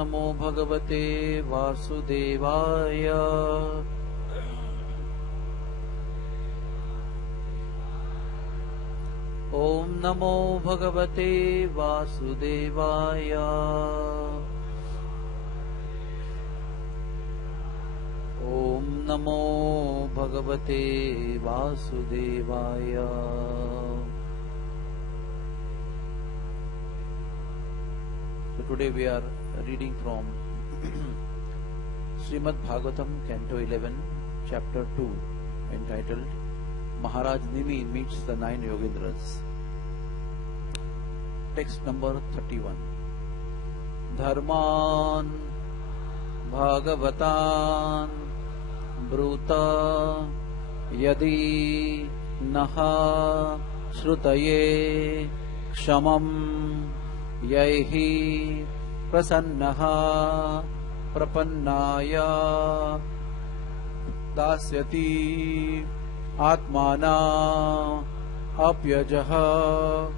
नमो भगवते वासुदेवाय। ओम नमो भगवते वासुदेवाय। ओम नमो भगवते वासुदेवाय। So today we are reading from Srimad Bhagavatam, Canto 11, Chapter 2, entitled Maharaj Nimi Meets the Nine Yogendras. Text number 31. Dharman Bhagavatan Bruta Yadi Naha Shrutaye Kshamam Yaihi Prasannaha Prapannaya Dasyati Atmana Apyajaha.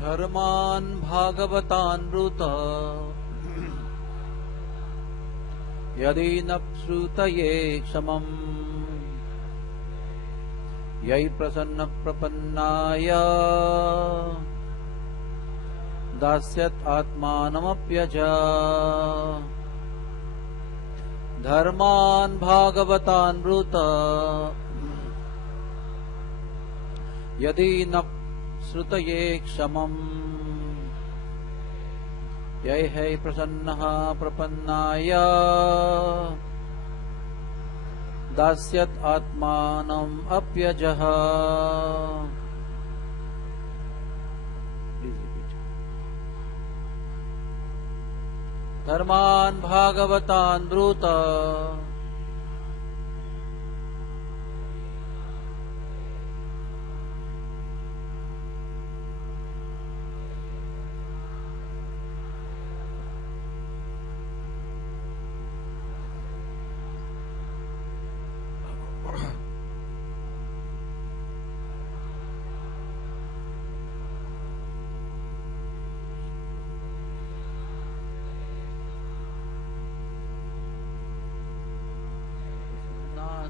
Dharman Bhagavatan Bruta Yadi Napsrutaye Kshamam Yai Prasanna Prapannaya Dasyat Atmanamapyaja. Dharman Bhagavatan Bruta Yadi Napsrutaye Kshamam Yai Hai Prasannaha Prapannaya Dasyat Atmanam Apyajaha. Please repeat. Dharman Bhagavatan Bruta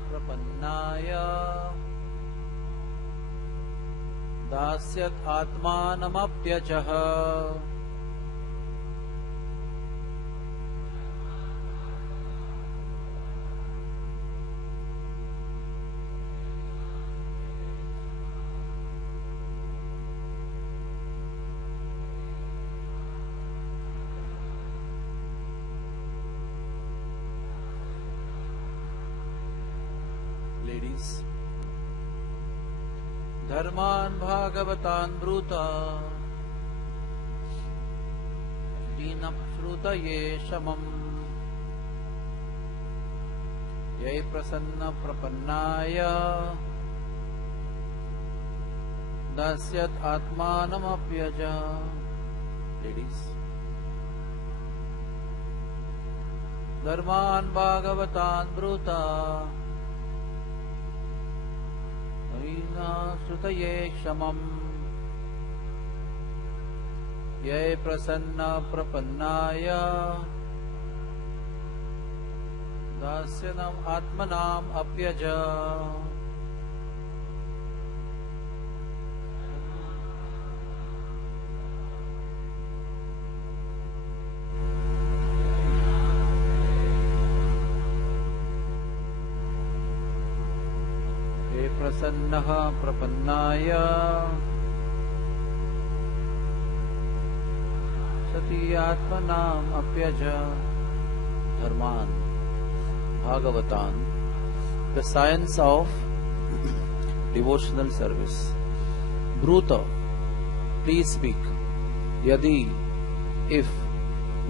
Prapannaya Dasyat Atmanamapyajaha. Ladies, Dharman Bhagavatan Bruta Dinapsrutaye Shamam Yai Prasanna Prapannaya Dasyat Atmanamapyaja. Ladies, Dharman Bhagavatan Bruta Shrutaye Kshamam Yai Prasanna Prapannaya Dasyanam Atmanam Apyaja. Prasannaha Prapannaya Sati Atmanam Apyaja. Dharman Bhagavatam, the science of devotional service. Bruta, please speak. Yadi, if.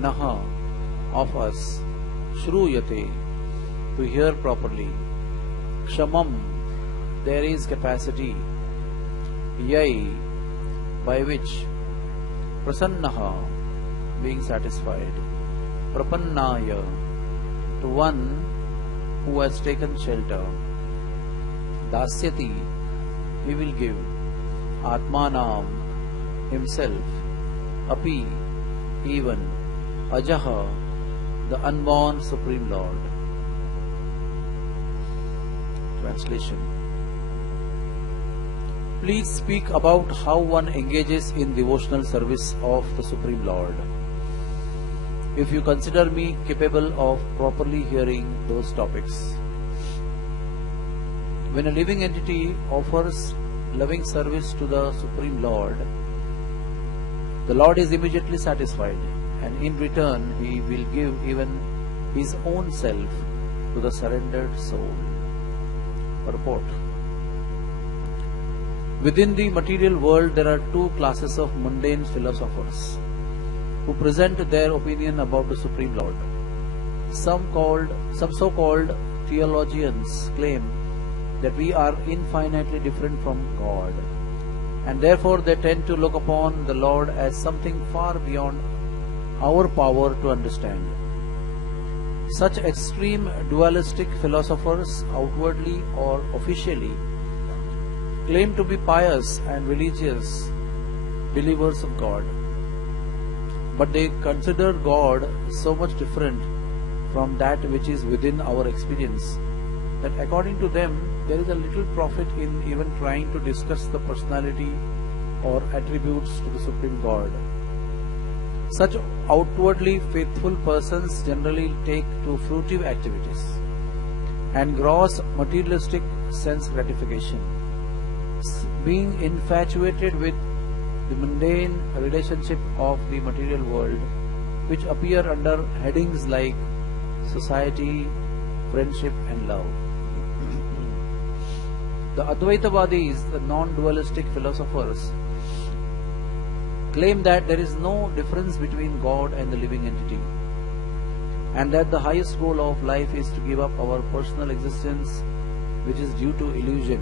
Naha, of us. Shruyate, to hear properly. Kshamam, there is capacity. Yai, by which. Prasannaha, being satisfied. Prapannaya, to one who has taken shelter. Dasyati, he will give. Atmanam, himself. Api, even Ajaha, the unborn Supreme Lord. Translation. Please speak about how one engages in devotional service of the Supreme Lord. If you consider me capable of properly hearing those topics. When a living entity offers loving service to the Supreme Lord, the Lord is immediately satisfied, and in return He will give even His own self to the surrendered soul. Purport. Within the material world there are two classes of mundane philosophers who present their opinion about the Supreme Lord. Some so-called theologians claim that we are infinitely different from God, and therefore they tend to look upon the Lord as something far beyond our power to understand. Such extreme dualistic philosophers, outwardly or officially, claim to be pious and religious believers of God, but they consider God so much different from that which is within our experience that according to them there is a little profit in even trying to discuss the personality or attributes to the Supreme God. Such outwardly faithful persons generally take to fruitive activities and gross materialistic sense gratification, being infatuated with the mundane relationship of the material world, which appear under headings like society, friendship and love. The Advaitavadis, the non-dualistic philosophers, claim that there is no difference between God and the living entity, and that the highest goal of life is to give up our personal existence, which is due to illusion,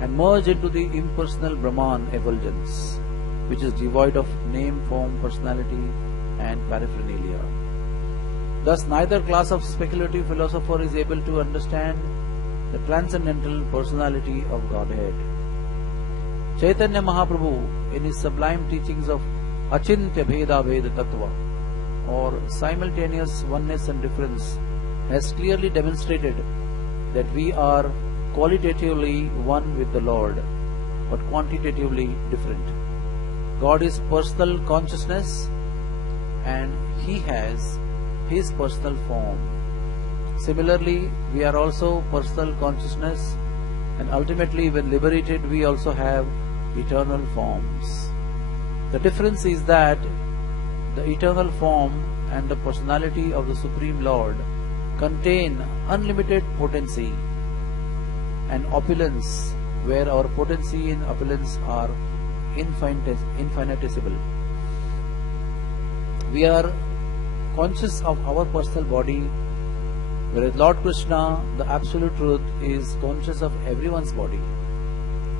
and merge into the impersonal Brahman effulgence, which is devoid of name, form, personality and paraphernalia. Thus neither class of speculative philosopher is able to understand the transcendental personality of Godhead. Chaitanya Mahaprabhu, in his sublime teachings of Achintya Bheda Veda Tattva, or simultaneous oneness and difference, has clearly demonstrated that we are qualitatively one with the Lord, but quantitatively different. God is personal consciousness, and He has His personal form. Similarly, we are also personal consciousness, and ultimately when liberated we also have eternal forms. The difference is that the eternal form and the personality of the Supreme Lord contain unlimited potency and opulence, where our potency and opulence are infinitesimal. We are conscious of our personal body, whereas Lord Krishna, the Absolute Truth, is conscious of everyone's body.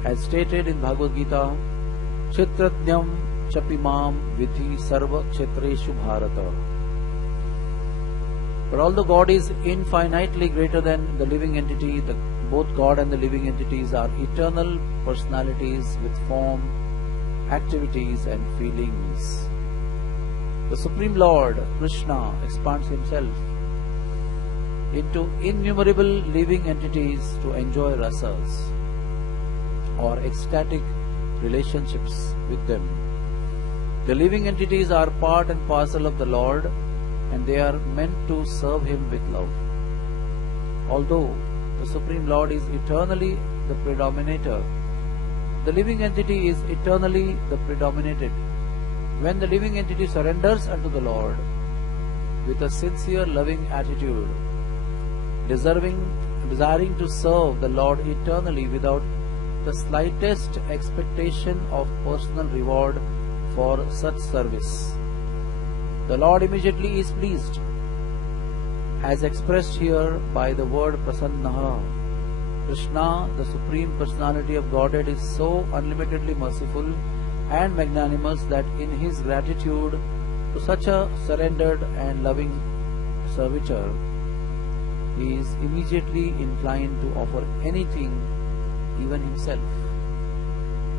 As stated in Bhagavad Gita, Kshetrajnam Chapimam Vidhi Sarva Kshetreshu Bharata. But although God is infinitely greater than the living entity, both God and the living entities are eternal personalities with form, activities and feelings. The Supreme Lord, Krishna, expands Himself into innumerable living entities to enjoy rasas or ecstatic relationships with them. The living entities are part and parcel of the Lord, and they are meant to serve Him with love. Although the Supreme Lord is eternally the predominator, the living entity is eternally the predominated. When the living entity surrenders unto the Lord with a sincere loving attitude, desiring to serve the Lord eternally without the slightest expectation of personal reward for such service, the Lord immediately is pleased, as expressed here by the word Prasannaha. Krishna, the Supreme Personality of Godhead, is so unlimitedly merciful and magnanimous that in His gratitude to such a surrendered and loving servitor, He is immediately inclined to offer anything, even Himself,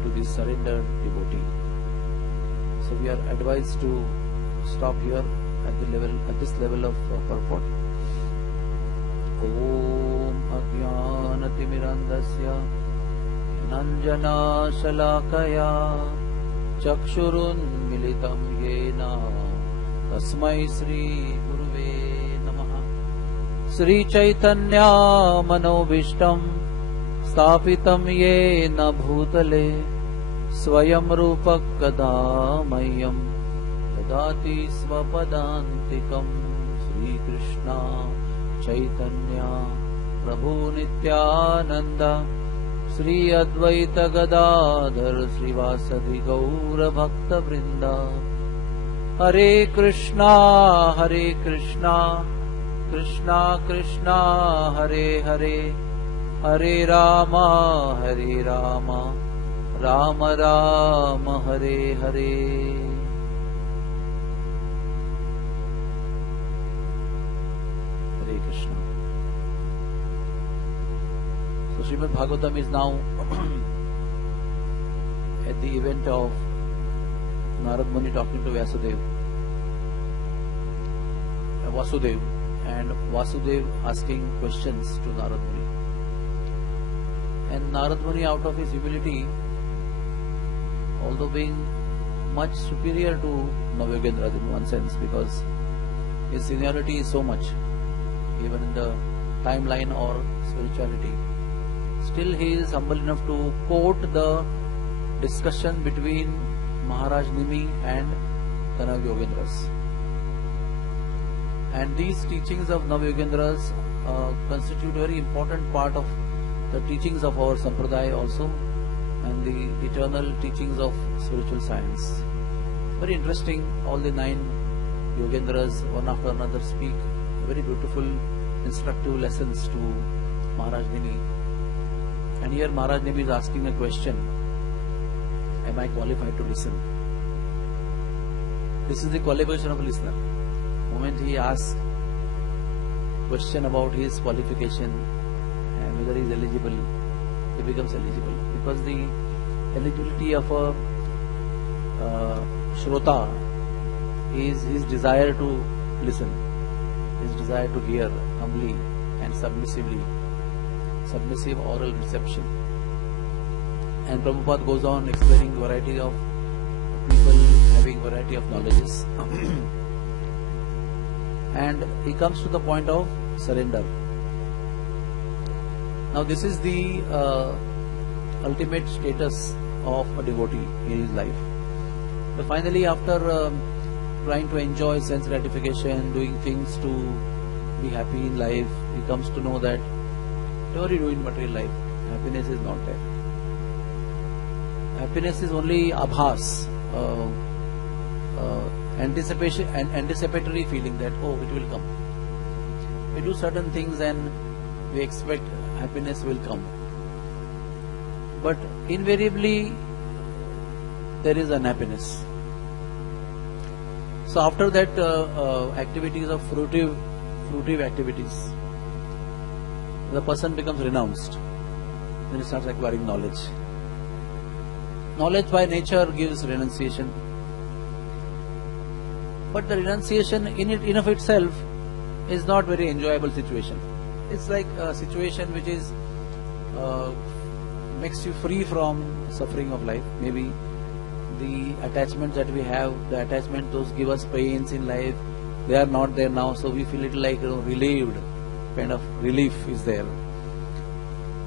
to this surrendered devotee. So we are advised to stop here at this level of purport. Om Ajnanatimirandasya Nanjana Shalakaya Chakshurun Militam Yena Tasmai Sri Guruve Namaha. Sri Chaitanya Manobishtam Sthapitam Yena Bhutale Swayam Rupak Kadamayyam Dadati Svapadantikam. Sri Krishna Chaitanya Prabhu Nityananda Sri Advaita Gadadhar Srivasadi Gaura Bhakta Vrinda. Hare Krishna Krishna Krishna Hare Hare, Hare Rama Rama Rama Hare Hare. Hare Krishna. So Srimad Bhagavatam is now at the event of Narad Muni talking to Vasudev, and Vasudev asking questions to Narad Muni. And Narad Muni, out of his humility, although being much superior to Navyogendra in one sense, because his seniority is so much, even in the timeline or spirituality, still he is humble enough to quote the discussion between Maharaj Nimi and the Navyogendras. And these teachings of Navyogendras constitute a very important part of the teachings of our Sampradaya also, and the eternal teachings of spiritual science. Very interesting, all the 9 Yogendras, one after another, speak very beautiful, instructive lessons to Maharaj Nimi. And here Maharaj Nimi is asking a question: am I qualified to listen? This is the qualification of a listener. The moment he asks question about his qualification and whether he is eligible, he becomes eligible. Because the eligibility of a Shrota is his desire to listen, his desire to hear humbly and submissively, submissive oral reception. And Prabhupada goes on explaining variety of people having variety of knowledges. And he comes to the point of surrender. Now this is the ultimate status of a devotee in his life. But finally, after trying to enjoy sense gratification, doing things to be happy in life, he comes to know that whatever you do in material life, happiness is not there. Happiness is only abhas, anticipation and anticipatory feeling that, oh, it will come. We do certain things and we expect happiness will come. But invariably, there is unhappiness. So after that, activities of fruitive activities, the person becomes renounced. Then he starts acquiring knowledge. Knowledge by nature gives renunciation. But the renunciation in of itself is not very enjoyable situation. It's like a situation which is makes you free from suffering of life. Maybe the attachments that we have, the attachment those give us pains in life, they are not there now, so we feel it like relieved, kind of relief is there.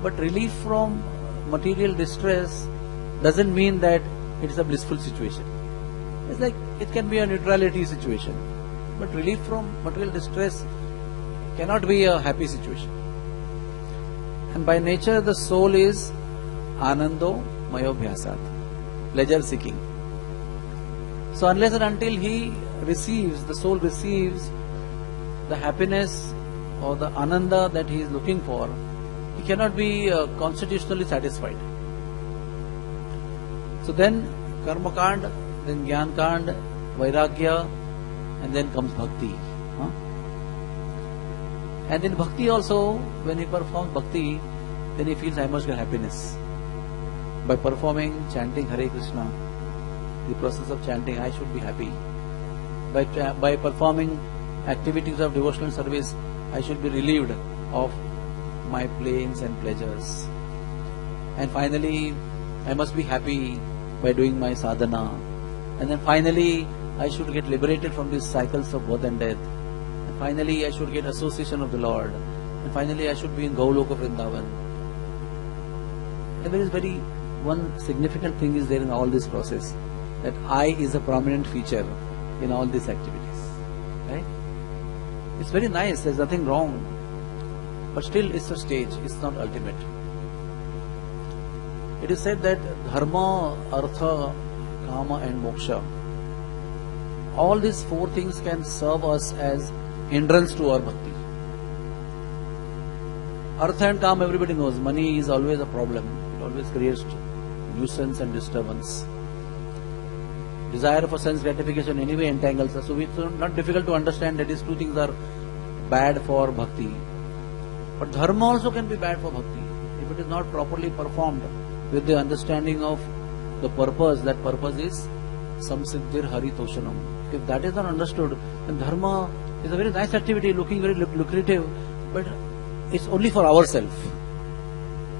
But relief from material distress doesn't mean that it is a blissful situation. It's like it can be a neutrality situation. But relief from material distress cannot be a happy situation. And by nature the soul is anando mayobhyasat, pleasure seeking. So unless and until he receives, the soul receives the happiness or the ananda that he is looking for, he cannot be constitutionally satisfied. So then karma kand, then jnana kand, vairagya, and then comes bhakti. And in bhakti also, when he performs bhakti, then he feels I must get happiness. By performing, chanting Hare Krishna, the process of chanting, I should be happy. by performing activities of devotional service, I should be relieved of my pains and pleasures. And finally, I must be happy by doing my sadhana. And then finally, I should get liberated from these cycles of birth and death. And finally, I should get association of the Lord. And finally, I should be in Gauloka Vrindavan. And there is one significant thing is there in all this process, that I is a prominent feature in all these activities. Right? It's very nice, there's nothing wrong. But still, it's a stage, it's not ultimate. It is said that dharma, artha, kama and moksha, all these four things can serve us as hindrance to our bhakti. Artha and kama, everybody knows, money is always a problem. It always creates nuisance and disturbance. Desire for sense gratification anyway entangles us. So it's not difficult to understand that these two things are bad for bhakti. But dharma also can be bad for bhakti if it is not properly performed with the understanding of the purpose. That purpose is samsiddhir haritoshanam. If that is not understood, then dharma is a very nice activity, looking very lucrative, but it's only for ourselves.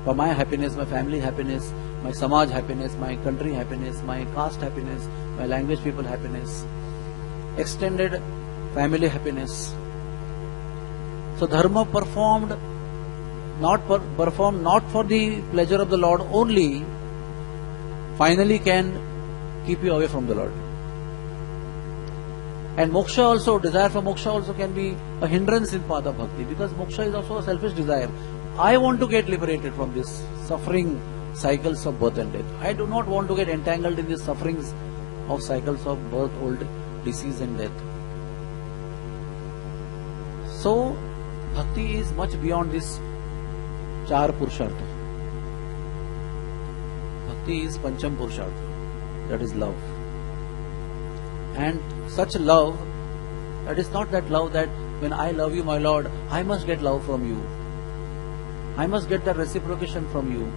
For my happiness, my family happiness, my samaj happiness, my country happiness, my caste happiness, my language people happiness, extended family happiness. So dharma performed not for the pleasure of the Lord only, finally can keep you away from the Lord. And moksha also, desire for moksha also can be a hindrance in path of bhakti, because moksha is also a selfish desire. I want to get liberated from this suffering cycles of birth and death. I do not want to get entangled in these sufferings of cycles of birth, old, disease and death. So bhakti is much beyond this char purushartha. Bhakti is pancham purushartha, that is love. And such love, that is not that love that when I love you, my Lord, I must get love from you. I must get that reciprocation from you.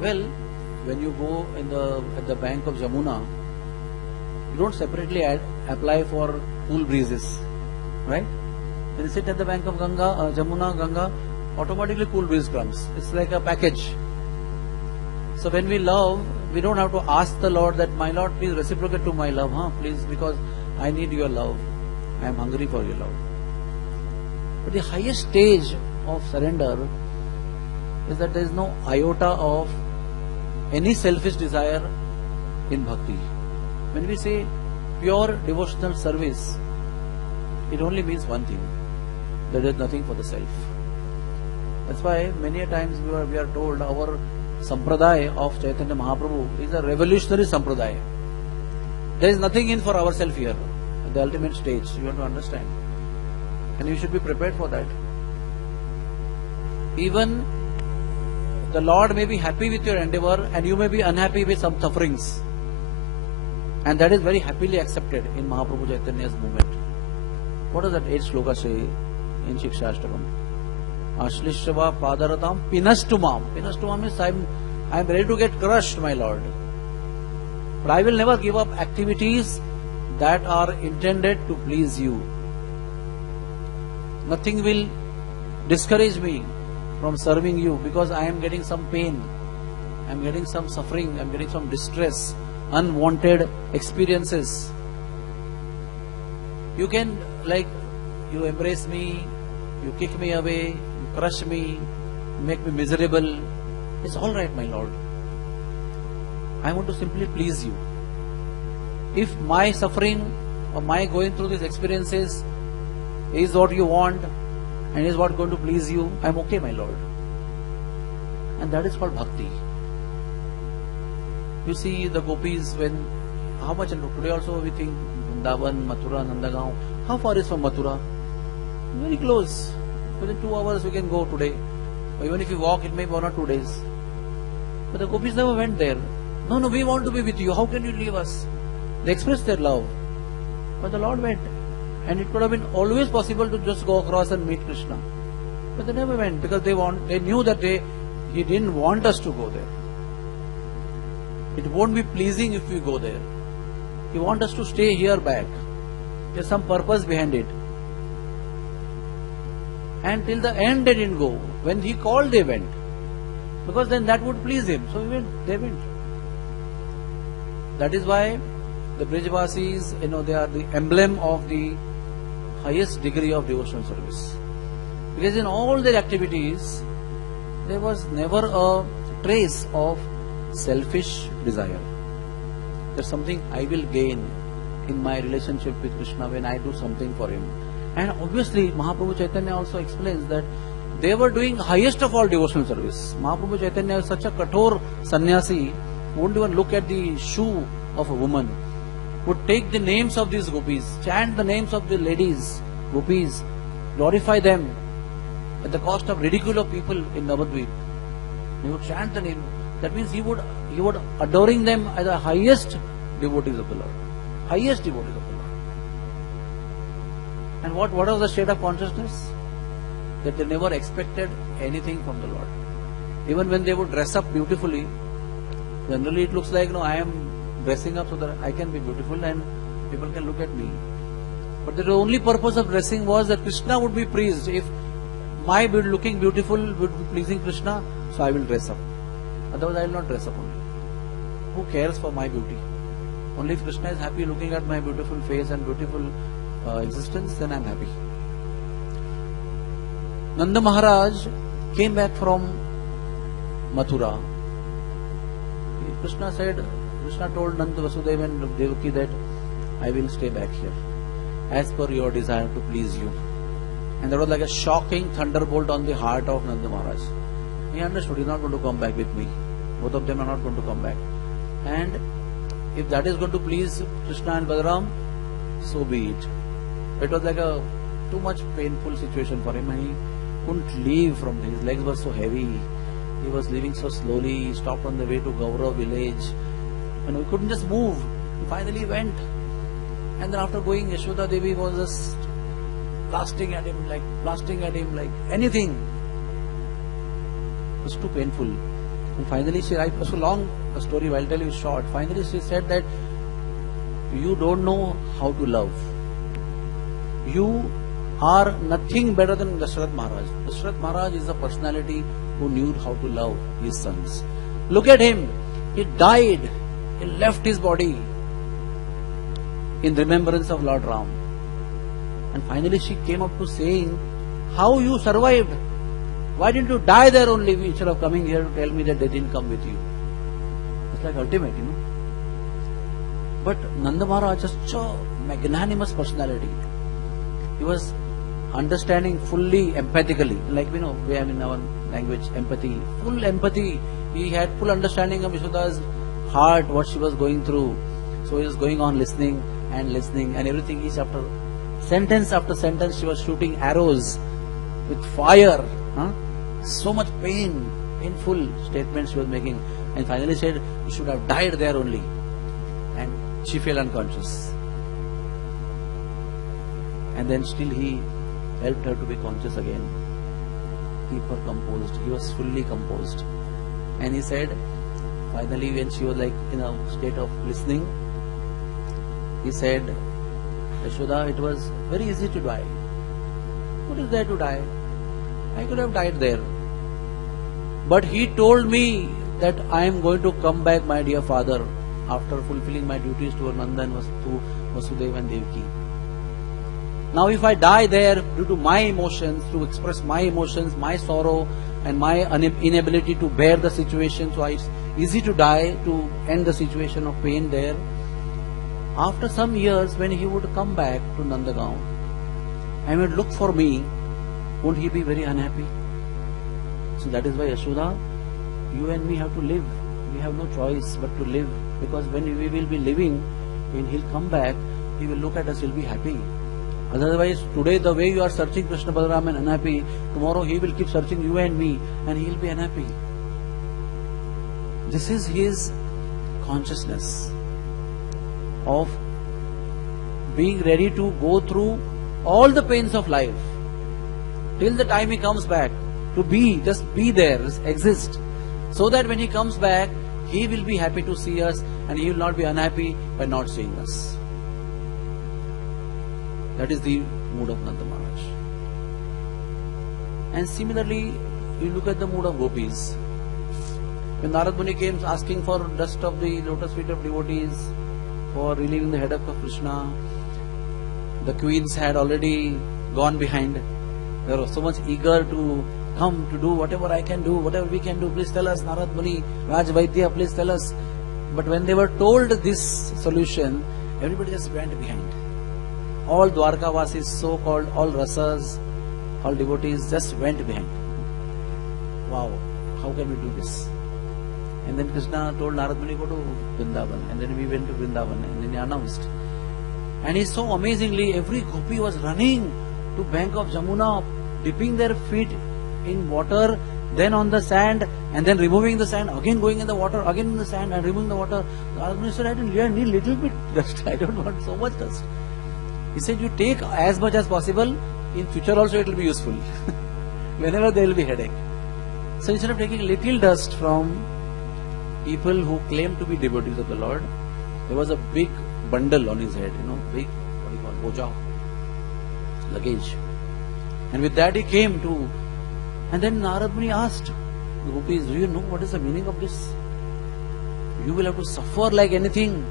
Well, when you go at the bank of Jamuna, you don't separately apply for cool breezes, right? When you sit at the bank of Jamuna, Ganga, automatically cool breeze comes. It's like a package. So when we love, we don't have to ask the Lord that, my Lord, please reciprocate to my love, please, because I need your love. I am hungry for your love. But the highest stage of surrender is that there is no iota of any selfish desire in bhakti. When we say pure devotional service, it only means one thing, that there is nothing for the self. That's why many a times we are told our sampradaya of Chaitanya Mahaprabhu is a revolutionary sampradaya. There is nothing in for ourselves here. At the ultimate stage, you have to understand. And you should be prepared for that. Even the Lord may be happy with your endeavor and you may be unhappy with some sufferings. And that is very happily accepted in Mahaprabhu Chaitanya's movement. What does that 8th shloka say in Shikshashtakam? Ashlishava padaratam pinastumam. Pinastumam means I am ready to get crushed, my Lord. But I will never give up activities that are intended to please you. Nothing will discourage me from serving you, because I am getting some pain, I am getting some suffering, I am getting some distress, unwanted experiences. You can, you embrace me, you kick me away, you crush me, make me miserable. It's all right, my Lord. I want to simply please you. If my suffering or my going through these experiences is what you want and is what is going to please you, I am okay, my Lord. And that is called bhakti. You see the gopis, how much, today also we think Vrindavan, Mathura, Nandagaon. How far is from Mathura? Very close. Within 2 hours we can go today. Or even if you walk, it may be 1 or 2 days. But the gopis never went there. No, we want to be with you. How can you leave us? They expressed their love. But the Lord went. And it could have been always possible to just go across and meet Krishna. But they never went, because they knew that He didn't want us to go there. It won't be pleasing if we go there. He wants us to stay here back. There's some purpose behind it. And till the end they didn't go. When he called, they went. Because then that would please him. So they went. That is why the Brijvasis, they are the emblem of the highest degree of devotional service. Because in all their activities, there was never a trace of selfish desire. There's something I will gain in my relationship with Krishna when I do something for him. And obviously, Mahaprabhu Chaitanya also explains that they were doing highest of all devotional service. Mahaprabhu Chaitanya is such a kathor sannyasi, wouldn't even look at the shoe of a woman, would take the names of these gopis, chant the names of the ladies, gopis, glorify them at the cost of ridicule of people in Navadvip. He would chant the name. That means he would adoring them as the highest devotees of the Lord. Highest devotees of the Lord. And what was the state of consciousness? That they never expected anything from the Lord. Even when they would dress up beautifully, generally it looks like, I am dressing up so that I can be beautiful and people can look at me. But the only purpose of dressing was that Krishna would be praised. If my looking beautiful would be pleasing Krishna, so I will dress up. Otherwise I will not dress up only. Who cares for my beauty? Only if Krishna is happy looking at my beautiful face and beautiful existence, then I am happy. Nanda Maharaj came back from Mathura. Krishna told Nanda, Vasudeva and Devaki that I will stay back here as per your desire to please you. And that was like a shocking thunderbolt on the heart of Nanda Maharaj. He understood, he is not going to come back with me. Both of them are not going to come back. And if that is going to please Krishna and Balaram, so be it. It was like a too much painful situation for him, and he couldn't leave from there. His legs were so heavy. He was living so slowly. He stopped on the way to Gaurav village. And he couldn't just move. He finally went. And then after going, Yashoda Devi was just blasting at him like anything. It was too painful. And finally she, it was so long a story, I'll tell you short. Finally she said that you don't know how to love. You are nothing better than Dashrath Maharaj. Dashrath Maharaj is a personality who knew how to love his sons. Look at him. He died. He left his body in remembrance of Lord Ram. And finally she came up to saying, how you survived? Why didn't you die there only instead of coming here to tell me that they didn't come with you? It's like ultimate, But Nanda Maharaj is such a magnanimous personality. He was understanding fully, empathically, like we have in our language, empathy, full empathy. He had full understanding of Yashoda's heart, what she was going through. So he was going on listening, and everything is after sentence, she was shooting arrows with fire. So much painful statements she was making. And finally said, you should have died there only. And she fell unconscious. And then still he helped her to be conscious again. Keep her composed. He was fully composed. And he said, finally when she was like in a state of listening, he said, Yashoda, it was very easy to die. What is there to die? I could have died there. But he told me that I am going to come back, my dear father, after fulfilling my duties to Nanda and to Vasudeva and Devaki. Now if I die there due to my emotions, to express my emotions, my sorrow and my inability to bear the situation, so it's easy to die, to end the situation of pain there. After some years, when he would come back to Nandagaon and would look for me, won't he be very unhappy? So that is why, Yashoda, you and me have to live. We have no choice but to live, because when we will be living, when he'll come back, he will look at us, he'll be happy. Otherwise, today the way you are searching Krishna Balaram and unhappy, tomorrow he will keep searching you and me and he will be unhappy. This is his consciousness of being ready to go through all the pains of life till the time he comes back, to be, just be there, exist, so that when he comes back, He will be happy to see us and He will not be unhappy by not seeing us. That is the mood of Nanda Maharaj. And similarly, you look at the mood of gopis. When Narad Muni came asking for dust of the lotus feet of devotees for relieving the headache of Krishna, the queens had already gone behind. They were so much eager to come to do whatever I can do, whatever we can do. Please tell us, Narad Muni, Raj Vaidya, please tell us. But when they were told this solution, everybody just went behind. All Dwarkavasis, so-called, all Rasas, all devotees just went behind. Wow, how can we do this? And then Krishna told Narad Muni, go to Vrindavan. And then we went to Vrindavan and then he announced. And he saw amazingly, every gopi was running to bank of Jamuna, dipping their feet in water, then on the sand, and then removing the sand, again going in the water, again in the sand, and removing the water. Narad Muni said, I need little bit dust. I don't want so much dust. He said, you take as much as possible. In future also it will be useful. Whenever there will be headache. So instead of taking little dust from people who claim to be devotees of the Lord, there was a big bundle on his head, big, what do you call, boja, luggage. And with that he came to, and then Narad Muni asked the gopis, do you know what is the meaning of this? You will have to suffer like anything.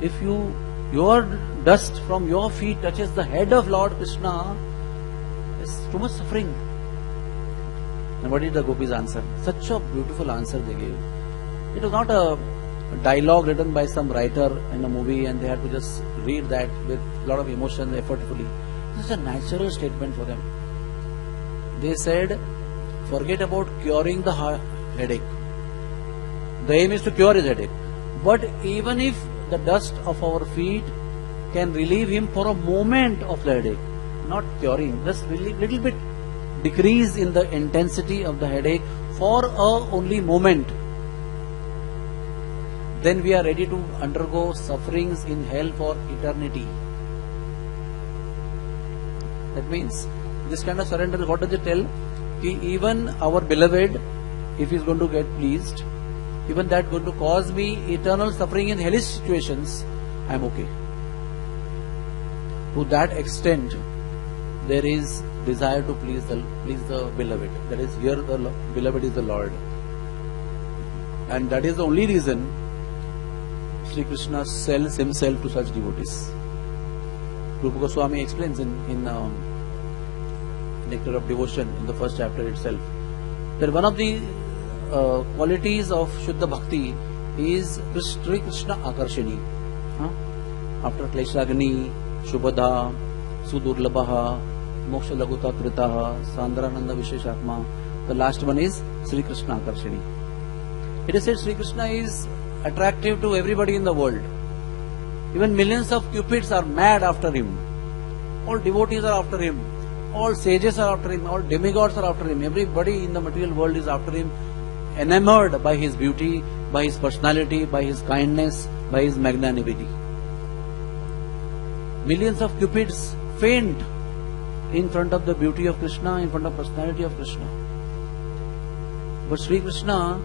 If your dust from your feet touches the head of Lord Krishna, there's too much suffering. And what did the gopis answer? Such a beautiful answer they gave. It was not a dialogue written by some writer in a movie and they had to just read that with a lot of emotion effortfully. This is a natural statement for them. They said, forget about curing the headache. The aim is to cure his headache. But even if the dust of our feet can relieve him for a moment of the headache, not curing, just little bit decrease in the intensity of the headache for a only moment, then we are ready to undergo sufferings in hell for eternity. That means this kind of surrender, what does it tell? Even our beloved, if he is going to get pleased, even that going to cause me eternal suffering in hellish situations, I am okay. To that extent, there is desire to please the beloved. That is, here the beloved is the Lord. And that is the only reason Sri Krishna sells himself to such devotees. Rupa Goswami explains in Nectar of Devotion, in the first chapter itself, that one of the qualities of Shuddha Bhakti is Sri Krishna Akarshini. After Kleshagni, Shubhadha, Sudurlabhaha, Moksha Laguta Tritaha, Sandrananda Visheshakma, the last one is Sri Krishna Akarshini. It is said Sri Krishna is attractive to everybody in the world. Even millions of cupids are mad after him. All devotees are after him. All sages are after him. All demigods are after him. Everybody in the material world is after him, enamored by his beauty, by his personality, by his kindness, by his magnanimity. Millions of cupids faint in front of the beauty of Krishna, in front of the personality of Krishna. But Sri Krishna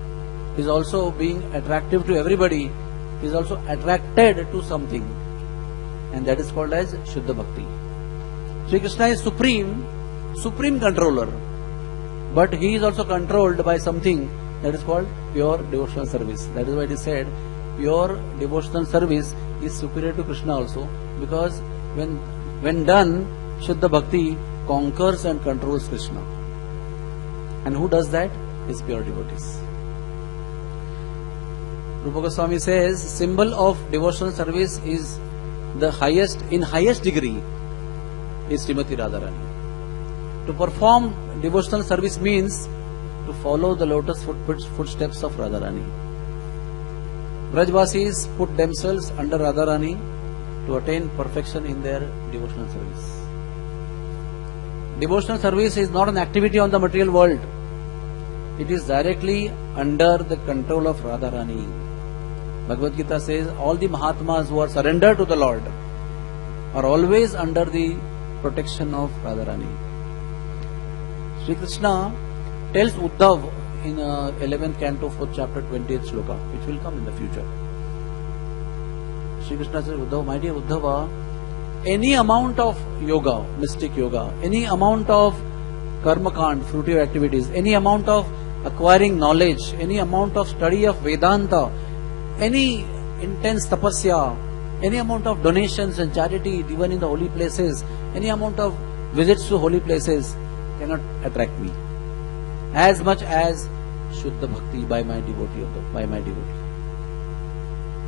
is also being attractive to everybody. He is also attracted to something, and that is called as Shuddha Bhakti. Sri Krishna is supreme controller, but he is also controlled by something that is called pure devotional service. That is why it is said pure devotional service is superior to Krishna also, because when done, Shuddha Bhakti conquers and controls Krishna. And who does that? Is pure devotees. Rupa Goswami says, symbol of devotional service is the highest, in highest degree, is Srimati Radharani. To perform devotional service means to follow the lotus footsteps of Radharani. Brajvasis put themselves under Radharani to attain perfection in their devotional service. Devotional service is not an activity on the material world. It is directly under the control of Radharani. Bhagavad Gita says all the Mahatmas who are surrendered to the Lord are always under the protection of Radharani. Sri Krishna tells Uddhav in 11th canto, 4th chapter, 20th shloka, which will come in the future. Sri Krishna says, Uddhava, my dear Uddhava, any amount of yoga, mystic yoga, any amount of karma kand, fruitive activities, any amount of acquiring knowledge, any amount of study of Vedanta, any intense tapasya, any amount of donations and charity given in the holy places, any amount of visits to holy places cannot attract me as much as Shuddha Bhakti by my devotee.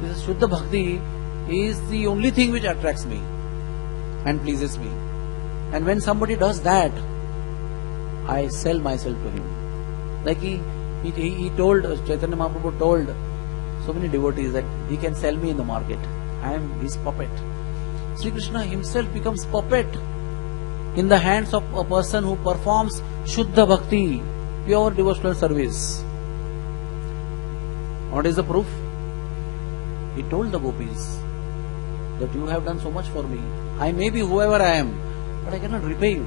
This Shuddha Bhakti is the only thing which attracts me and pleases me. And when somebody does that, I sell myself to him. Like he told, Chaitanya Mahaprabhu told so many devotees that he can sell me in the market. I am his puppet. Sri Krishna himself becomes puppet in the hands of a person who performs Shuddha Bhakti, pure devotional service. What is the proof? He told the gopis that you have done so much for me. I may be whoever I am, but I cannot repay you.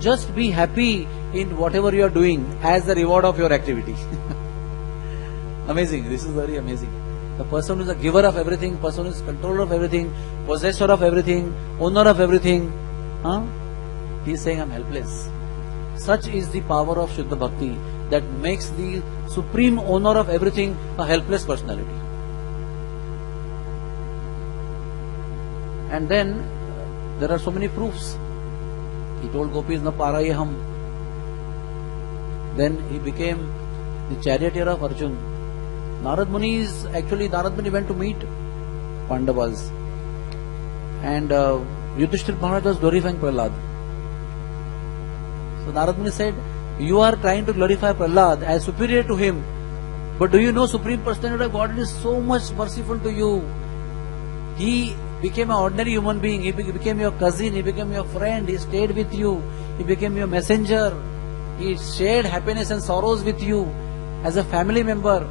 Just be happy in whatever you are doing as the reward of your activity. Amazing. This is very amazing. The person who is a giver of everything, person who is controller of everything, possessor of everything, owner of everything, he is saying, I am helpless. Such is the power of Shuddha Bhakti that makes the supreme owner of everything a helpless personality. And then there are so many proofs. He told gopis, na parayaham. Then he became the charioteer of Arjun. Narad Muni went to meet Pandavas. And Yudhishthira Maharaj was glorifying Prahlad. So Narad Muni said, you are trying to glorify Prahlad as superior to him. But do you know Supreme Personality of God is so much merciful to you. He became an ordinary human being. He became your cousin. He became your friend. He stayed with you. He became your messenger. He shared happiness and sorrows with you as a family member.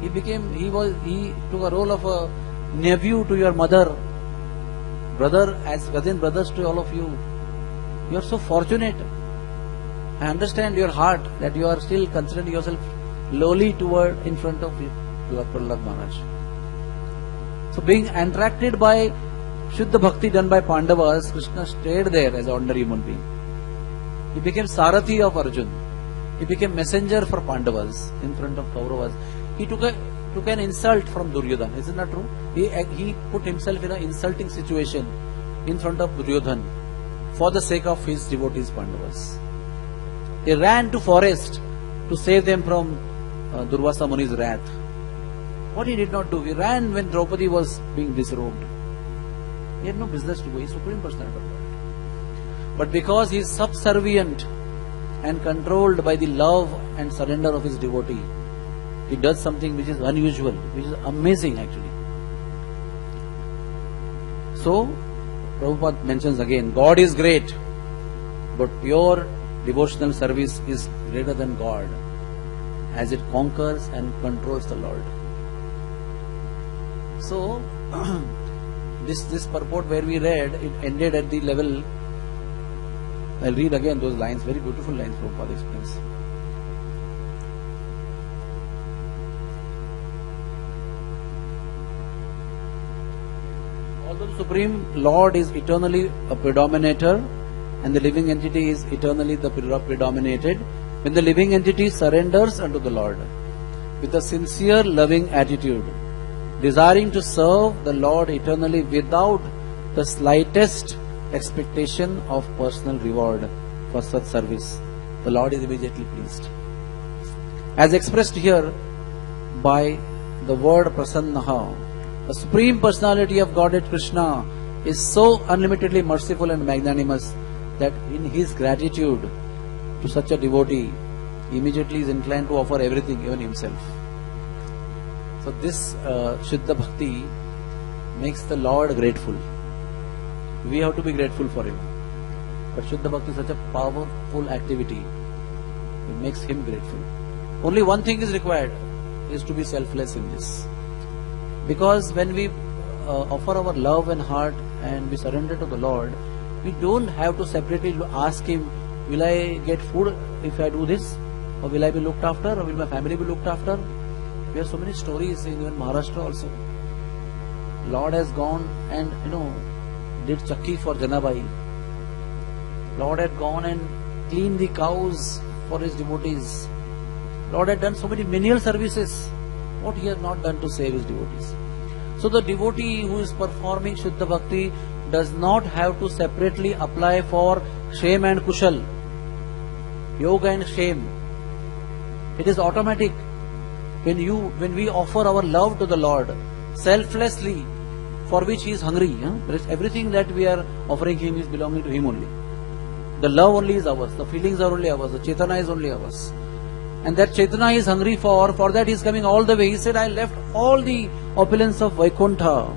He took a role of a nephew to your mother, brother as cousin brothers to all of you. You are so fortunate. I understand your heart that you are still considering yourself lowly in front of Prahlad Maharaj. So being attracted by Shuddha Bhakti done by Pandavas, Krishna stayed there as an ordinary human being. He became Sarathi of Arjun. He became messenger for Pandavas in front of Kauravas. He took an insult from Duryodhana. Isn't that true? He put himself in an insulting situation in front of Duryodhana for the sake of his devotees Pandavas. He ran to forest to save them from Durvasa Muni's wrath. What he did not do, he ran when Draupadi was being disrobed. He had no business to go. He is Supreme Personality of God. But because he is subservient and controlled by the love and surrender of his devotee, he does something which is unusual, which is amazing actually. So, Prabhupada mentions again, God is great, but pure devotional service is greater than God, as it conquers and controls the Lord. So, this purport where we read, it ended at the level. I'll read again those lines, very beautiful lines Prabhupada explains. Although the Supreme Lord is eternally a predominator and the living entity is eternally the predominated, when the living entity surrenders unto the Lord with a sincere loving attitude, desiring to serve the Lord eternally without the slightest expectation of personal reward for such service, the Lord is immediately pleased. As expressed here by the word Prasannaha, the Supreme Personality of Godhead Krishna is so unlimitedly merciful and magnanimous that in his gratitude to such a devotee, he immediately is inclined to offer everything, even himself. So this Shuddha Bhakti makes the Lord grateful. We have to be grateful for him. But Shuddha Bhakti is such a powerful activity. It makes him grateful. Only one thing is required, is to be selfless in this. Because when we offer our love and heart and we surrender to the Lord, we don't have to separately ask him, will I get food if I do this? Or will I be looked after? Or will my family be looked after? We have so many stories in even Maharashtra also. Lord has gone and did chakki for Janabai. Lord had gone and cleaned the cows for his devotees. Lord had done so many menial services. What he has not done to save his devotees? So the devotee who is performing Shuddha Bhakti does not have to separately apply for shame and kushal, yoga and shame. It is automatic. When we offer our love to the Lord selflessly, for which he is hungry, everything that we are offering him is belonging to him only. The love only is ours, the feelings are only ours, the Chaitanya is only ours. And that Chaitanya is hungry for that he is coming all the way. He said, I left all the opulence of Vaikuntha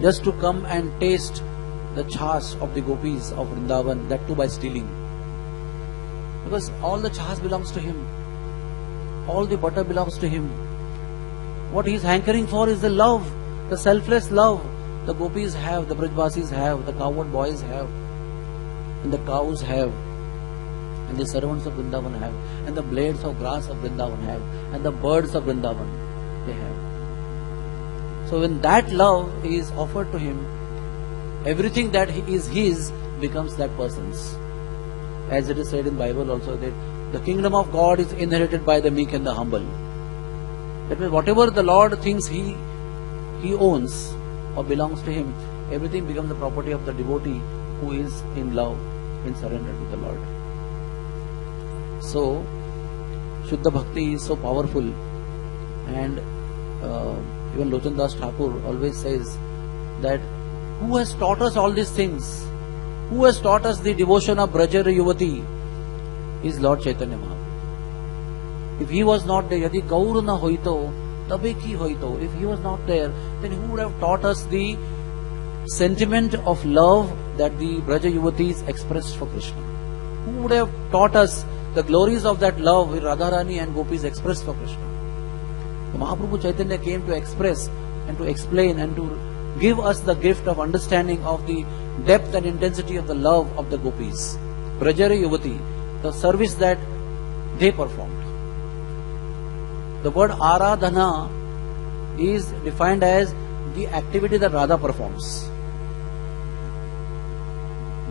just to come and taste the chas of the gopis of Vrindavan, that too by stealing. Because all the chas belongs to him. All the butter belongs to him. What he is hankering for is the love, the selfless love the gopis have, the Brajvasis have, the cowherd boys have, and the cows have, and the servants of Vrindavan have, and the blades of grass of Vrindavan have, and the birds of Vrindavan they have. So when that love is offered to him, everything that is his becomes that person's. As it is said in Bible also, that the kingdom of God is inherited by the meek and the humble. That means whatever the Lord thinks he owns or belongs to him, everything becomes the property of the devotee who is in love, in surrender to the Lord. So, Shuddha Bhakti is so powerful, and even Lochan Das Thakur always says that who has taught us all these things? Who has taught us the devotion of Braja Yuvati? Is Lord Chaitanya Mahaprabhu. If he was not there, yadi gaur na hoito, tabe ki hoito. If he was not there, then who would have taught us the sentiment of love that the Braja Yuvatis expressed for Krishna? Who would have taught us the glories of that love which Radharani and Gopis expressed for Krishna? The Mahaprabhu Chaitanya came to express and to explain and to give us the gift of understanding of the depth and intensity of the love of the Gopis. Brajari Yuvati, the service that they performed. The word Aradhana is defined as the activity that Radha performs.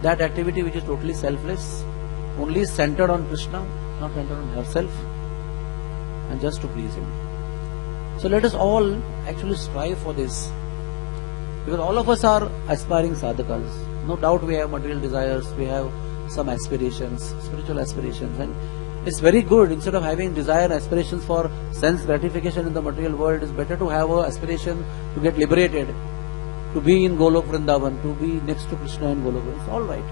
That activity which is totally selfless, only centered on Krishna, not centered on herself, and just to please him. So let us all actually strive for this, because all of us are aspiring sadhakas. No doubt we have material desires, we have some aspirations, spiritual aspirations, and it's very good. Instead of having desire and aspirations for sense gratification in the material world, it's better to have an aspiration to get liberated, to be in Golok Vrindavan, to be next to Krishna in Golok. It's all right.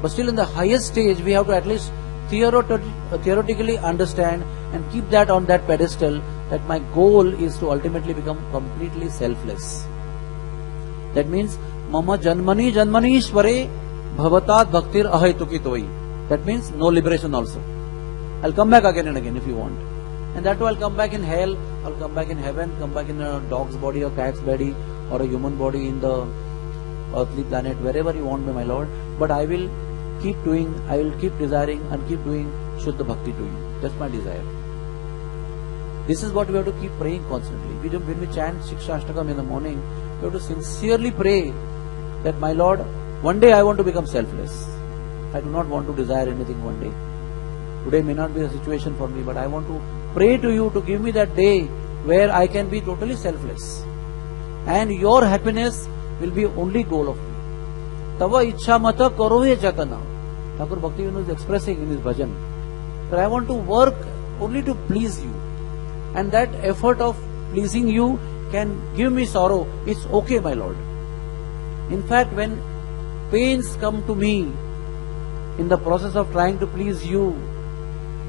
But still in the highest stage, we have to at least theoretically understand and keep that on that pedestal, that my goal is to ultimately become completely selfless. That means, Mama Janmani Janmanishware Bhavatat Bhaktir Ahaituki Toi. That means no liberation also. I'll come back again and again if you want. And that too, I'll come back in hell, I'll come back in heaven, come back in a dog's body or cat's body or a human body in the earthly planet, wherever you want me, my Lord. But I will keep doing, I will keep desiring and keep doing Shuddha Bhakti to you. That's my desire. This is what we have to keep praying constantly. When we chant Shiksha Ashtakam in the morning, we have to sincerely pray that, my Lord, one day I want to become selfless. I do not want to desire anything one day. Today may not be a situation for me, but I want to pray to you to give me that day where I can be totally selfless. And your happiness will be only goal of me. Tava ichha mata karo he jatana. Thakur Bhaktivinoda is expressing in his bhajan that I want to work only to please you. And that effort of pleasing you can give me sorrow. It's okay, my Lord. In fact, when pains come to me in the process of trying to please you,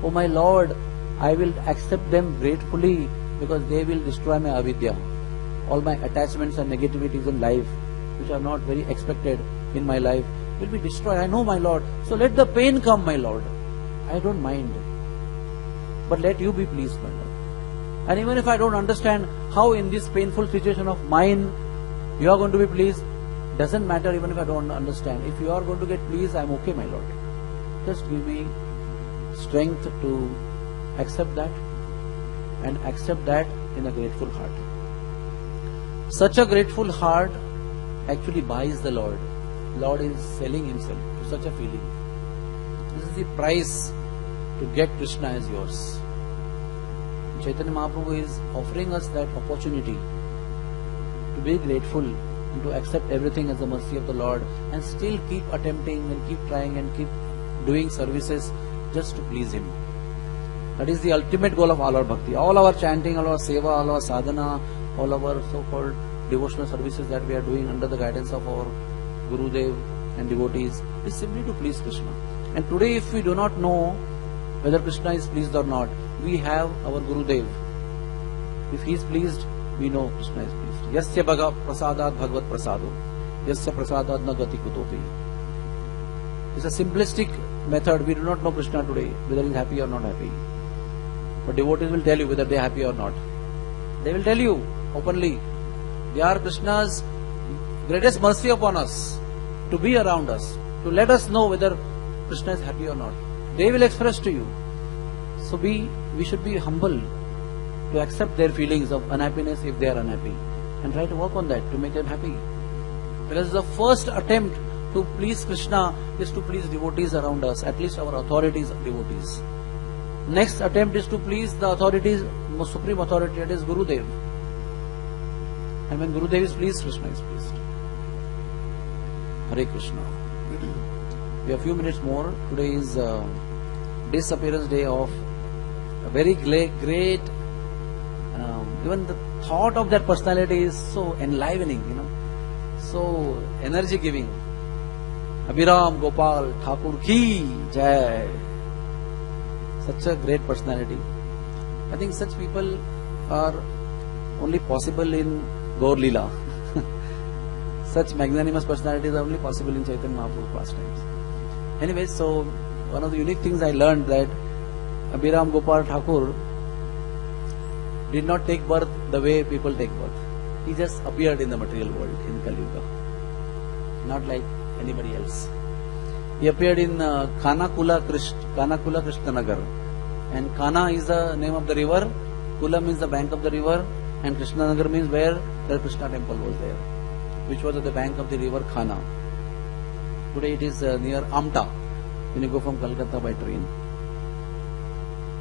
oh my Lord, I will accept them gratefully, because they will destroy my avidya. All my attachments and negativities in life, which are not very expected in my life, will be destroyed. I know, my Lord. So let the pain come, my Lord. I don't mind. But let you be pleased, my Lord. And even if I don't understand how in this painful situation of mine you are going to be pleased, doesn't matter even if I don't understand. If you are going to get pleased, I am okay, my Lord. Just give me strength to accept that, and accept that in a grateful heart. Such a grateful heart actually buys the Lord. Lord is selling himself to such a feeling. This is the price to get Krishna as yours. Chaitanya Mahaprabhu is offering us that opportunity to be grateful and to accept everything as the mercy of the Lord, and still keep attempting and keep trying and keep doing services just to please Him. That is the ultimate goal of all our bhakti. All our chanting, all our seva, all our sadhana, all our so-called devotional services that we are doing under the guidance of our Gurudev and devotees is simply to please Krishna. And today, if we do not know whether Krishna is pleased or not, we have our Gurudev. If he is pleased, we know Krishna is pleased. Yasya bhaga prasadat bhagavad prasado. Yasya prasadat na gati kutopi. It's a simplistic method. We do not know Krishna today, whether he is happy or not happy. But devotees will tell you whether they are happy or not. They will tell you openly. They are Krishna's greatest mercy upon us, to be around us, to let us know whether Krishna is happy or not. They will express to you. So we should be humble to accept their feelings of unhappiness if they are unhappy, and try to work on that to make them happy. Because the first attempt to please Krishna is to please devotees around us, at least our authorities devotees. Next attempt is to please the authorities, most supreme authority, that is Gurudev. And when Gurudev is pleased, Krishna is pleased. Hare Krishna. We have a few minutes more. Today is disappearance day of a very great, even the thought of that personality is so enlivening, so energy giving. Abhiram Gopal Thakur ki Jai. Such a great personality. I think such people are only possible in Gaur Leela. Such magnanimous personalities are only possible in Chaitanya Mahaprabhu's pastimes. Anyway, so one of the unique things I learned that Abhiram Gopal Thakur did not take birth the way people take birth. He just appeared in the material world in Kali Yuga, not like anybody else. He appeared in Kula Krishna Nagar, and Kana is the name of the river, Kula means the bank of the river, and Krishna Nagar means where the Krishna temple was there, which was at the bank of the river Kana. Today it is near Amta when you go from Calcutta by train.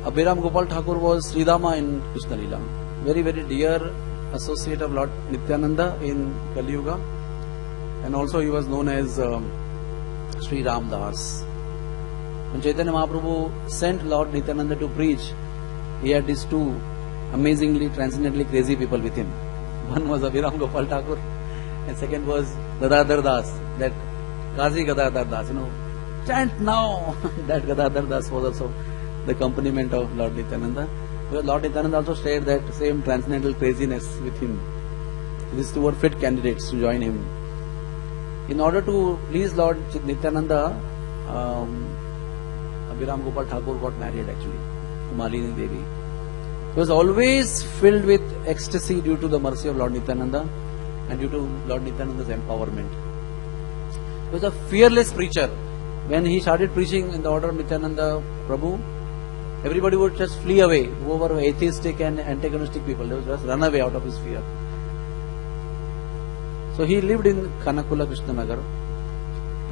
Abhiram Gopal Thakur was Sridama in Krishna Leela, very very dear associate of Lord Nityananda in Kali Yuga, and also he was known as Sri Ram Das. When Chaitanya Mahaprabhu sent Lord Nityananda to preach, he had these two amazingly, transcendently crazy people with him. One was Abhiram Gopal Thakur, and second was Gadadhar Das, that Kazi Gadadhar Das, chant now. That Gadadhar Das was also the accompaniment of Lord Nityananda. Because Lord Nityananda also shared that same transcendental craziness with him. These two were fit candidates to join him. In order to please Lord Nityananda, Abhiram Gopal Thakur got married actually to Malini Devi. He was always filled with ecstasy due to the mercy of Lord Nityananda and due to Lord Nityananda's empowerment. He was a fearless preacher. When he started preaching in the order of Nityananda Prabhu, everybody would just flee away. Whoever were atheistic and antagonistic people, they would just run away out of his fear. So he lived in Kanakula Krishna Nagar,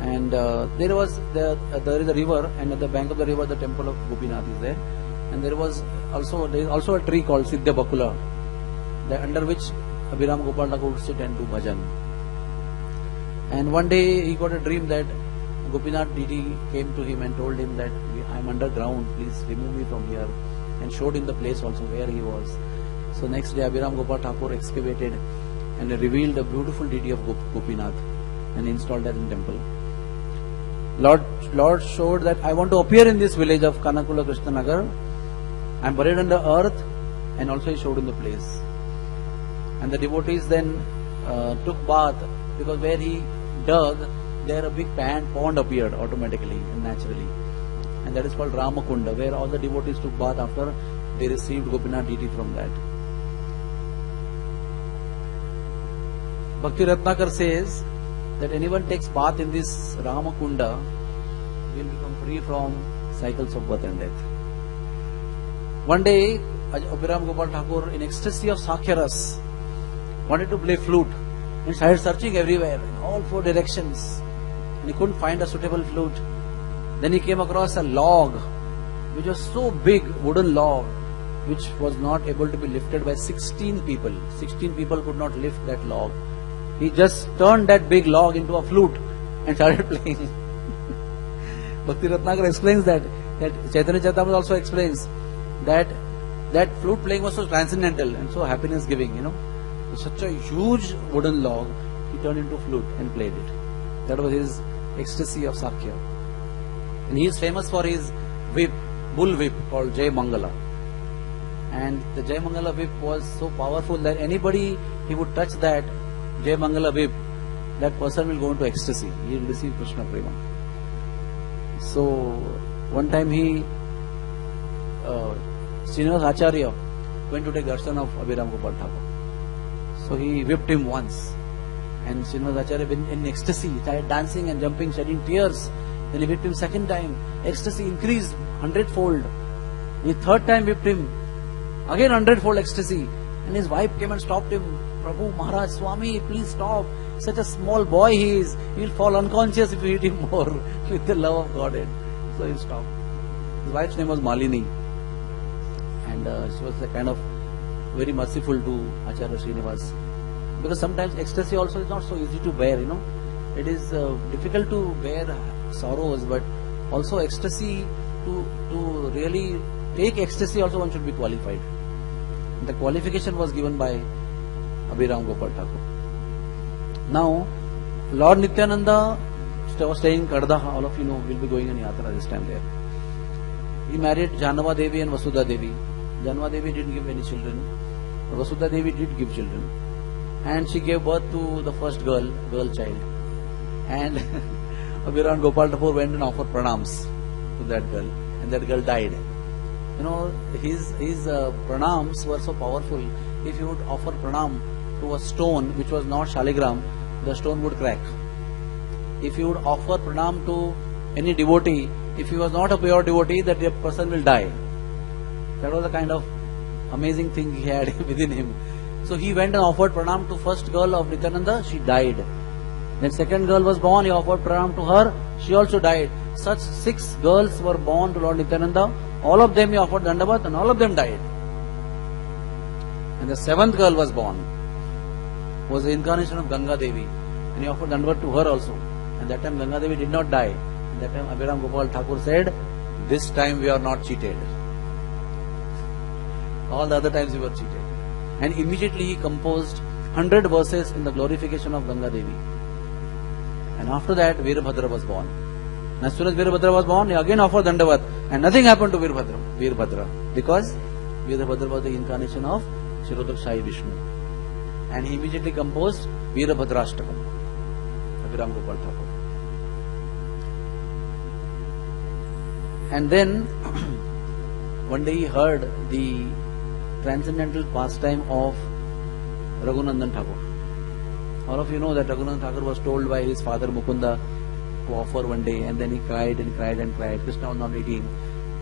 and there is a river, and at the bank of the river the temple of Gopinath is there, and there is also a tree called Siddha Bakula, under which Abhiram Gopal Thakur would sit and do bhajan. And one day he got a dream that Gopinath deity came to him and told him that I am underground, please remove me from here, and showed him the place also where he was. So next day Abhiram Gopal Thakur excavated and revealed a beautiful deity of Gopinath and installed that in temple. Lord showed that I want to appear in this village of Kanakula Krishna Nagar. I am buried under earth, and also he showed him the place. And the devotees then took bath, because where he dug, there a big pond appeared automatically and naturally. And that is called Ramakunda, where all the devotees took bath after they received Gopinath deity from that. Bhakti Ratnakar says that anyone takes bath in this Ramakunda will become free from cycles of birth and death. One day, Abhiram Gopal Thakur, in ecstasy of Sakyaras, wanted to play flute and started searching everywhere, in all four directions. And he couldn't find a suitable flute. Then he came across a log, which was so big, wooden log, which was not able to be lifted by 16 people. 16 people could not lift that log. He just turned that big log into a flute and started playing. Bhakti Ratnakar explains that Chaitanya Charitamrita also explains that flute playing was so transcendental and so happiness giving, Such a huge wooden log, he turned into flute and played it. That was his ecstasy of Sakya. And he is famous for his whip, bull whip called Jai Mangala. And the Jai Mangala whip was so powerful that anybody he would touch that Jai Mangala whip, that person will go into ecstasy. He will receive Krishna Prema. So, one time Srinivas Acharya went to take darshan of Abhiram Gopal Thakur. So he whipped him once. And Srinivas Acharya, in ecstasy, started dancing and jumping, shedding tears. Then he whipped him second time. Ecstasy increased 100-fold. The third time whipped him. Again 100-fold ecstasy. And his wife came and stopped him. Prabhu, Maharaj, Swami, please stop. Such a small boy he is. He will fall unconscious if you hit him more with the love of Godhead. So he stopped. His wife's name was Malini. And she was kind of very merciful to Acharya Srinivas. Because sometimes ecstasy also is not so easy to bear, It is difficult to bear sorrows, but also ecstasy, to really take ecstasy also one should be qualified. The qualification was given by Abhiram Gopal Thakur. Now, Lord Nityananda was staying in Karda. All of you know, will be going on Yatra this time there. He married Janava Devi and Vasudha Devi. Janava Devi didn't give any children. Vasudha Devi did give children. And she gave birth to the first girl child. And Abhiram Gopal Thakur went and offered pranams to that girl. And that girl died. His pranams were so powerful. If you would offer pranam to a stone which was not Shaligram, the stone would crack. If you would offer pranam to any devotee, if he was not a pure devotee, that person will die. That was the kind of amazing thing he had within him. So he went and offered pranam to first girl of Nityananda, she died. Then second girl was born, he offered pranam to her, she also died. Such 6 girls were born to Lord Nityananda. All of them he offered Dandavat and all of them died. And the 7th girl was born, was the incarnation of Ganga Devi. And he offered Dandavat to her also. And that time Ganga Devi did not die. And that time Abhiram Gopal Thakur said, this time we are not cheated. All the other times we were cheated. And immediately he composed 100 verses in the glorification of Ganga Devi. And after that Veerbhadra was born. And as soon as Veerbhadra was born, he again offered Dandavat. And nothing happened to Veerbhadra. Because Veerbhadra was the incarnation of Shirodakshai Vishnu. And he immediately composed Veerbhadrashtakam. Abhiram Gopal Thakur. And then one day he heard the transcendental pastime of Raghunandan Thakur. All of you know that Raghunandan Thakur was told by his father Mukunda to offer one day, and then he cried and cried and cried. Krishna was not eating,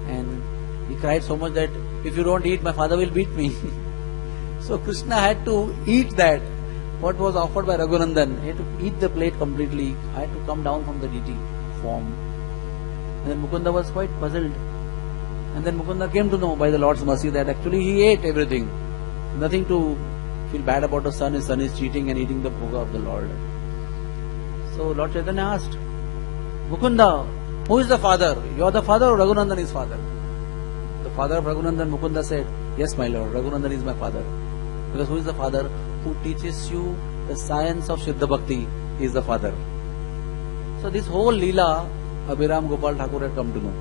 and he cried so much that if you don't eat, my father will beat me. So Krishna had to eat that, what was offered by Raghunandan. He had to eat the plate completely. I had to come down from the deity form. And then Mukunda was quite puzzled. And then Mukunda came to know by the Lord's mercy that actually he ate everything. Nothing to feel bad about the son. His son is cheating and eating the bhoga of the Lord. So Lord Chaitanya asked, Mukunda, who is the father? You are the father or Raghunandan is father? The father of Raghunandan, Mukunda said, yes my Lord, Raghunandan is my father. Because who is the father? Who teaches you the science of Shuddha Bhakti is the father. So this whole Leela, Abhiram Gopal Thakur had come to know.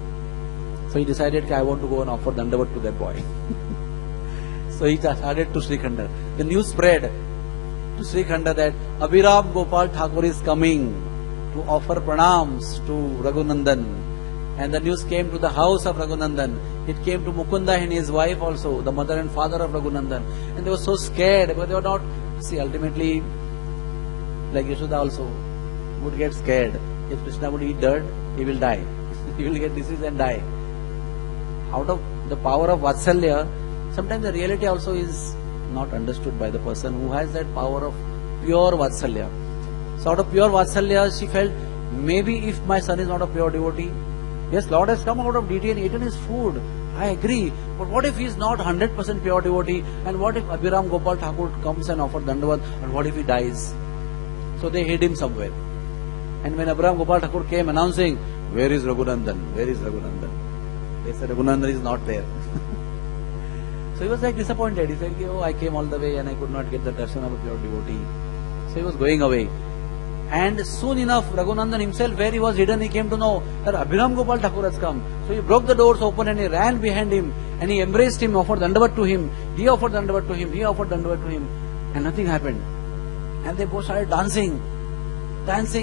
So he decided, I want to go and offer Dandavat to that boy. So he started to Srikhanda. The news spread to Srikhanda that Abhiram Gopal Thakur is coming to offer pranams to Raghunandan. And the news came to the house of Raghunandan. It came to Mukunda and his wife also, the mother and father of Raghunandan. And they were so scared, but they were not, ultimately, like Yashoda also, would get scared. If Krishna would eat dirt, he will die. He will get disease and die. out of the power of Vatsalya, sometimes the reality also is not understood by the person who has that power of pure Vatsalya. So out of pure Vatsalya, she felt, maybe if my son is not a pure devotee, yes, Lord has come out of deity and eaten his food, I agree, but what if he is not 100% pure devotee, and what if Abhiram Gopal Thakur comes and offers Dandavat, and what if he dies? So they hid him somewhere. And when Abhiram Gopal Thakur came announcing, where is Raghunandan? Where is Raghunandan? They said, Raghunandan is not there. So he was like disappointed. He said, oh, I came all the way and I could not get the darshan of a pure devotee. So he was going away. And soon enough, Raghunandan himself, where he was hidden, he came to know that Abhiram Gopal Thakur has come. So he broke the doors open and he ran behind him and he embraced him, offered Dandavat to him. He offered Dandavat to him. He offered Dandavat to him. And nothing happened. And they both started dancing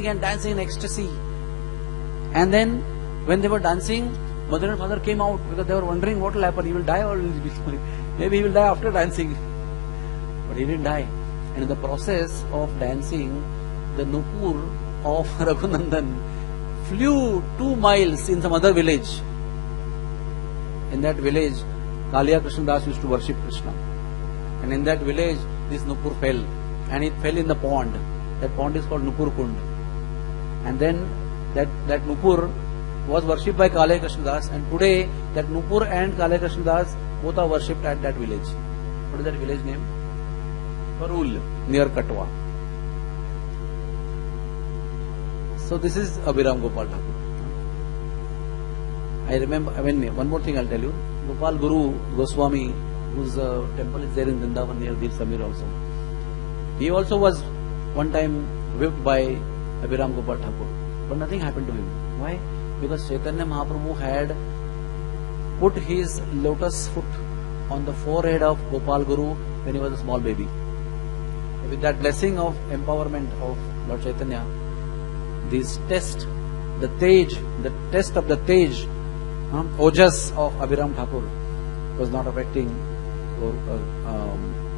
in ecstasy. And then, when they were dancing, mother and father came out because they were wondering what will happen. He will die or maybe he will die after dancing. But he didn't die. And in the process of dancing, the Nupur of Raghunandan flew 2 miles in some other village. In that village, Kaliya Krishnadas used to worship Krishna. And in that village, this Nupur fell. And it fell in the pond. That pond is called Nupur Kund. And then that Nupur was worshipped by Kaliya Krishnadas. And today, that Nupur and Kaliya Krishnadas both are worshipped at that village. What is that village name? Parul, near Katwa. So this is Abhiram Gopal Thakur. I remember, one more thing I'll tell you. Gopal Guru Goswami, whose temple is there in Vrindavan near Dir Samir also. He also was one time whipped by Abhiram Gopal Thakur. But nothing happened to him. Why? Because Chaitanya Mahaprabhu had put his lotus foot on the forehead of Gopal Guru when he was a small baby. With that blessing of empowerment of Lord Chaitanya, this test, the test of the Tej, Ojas of Abhiram Thakur was not affecting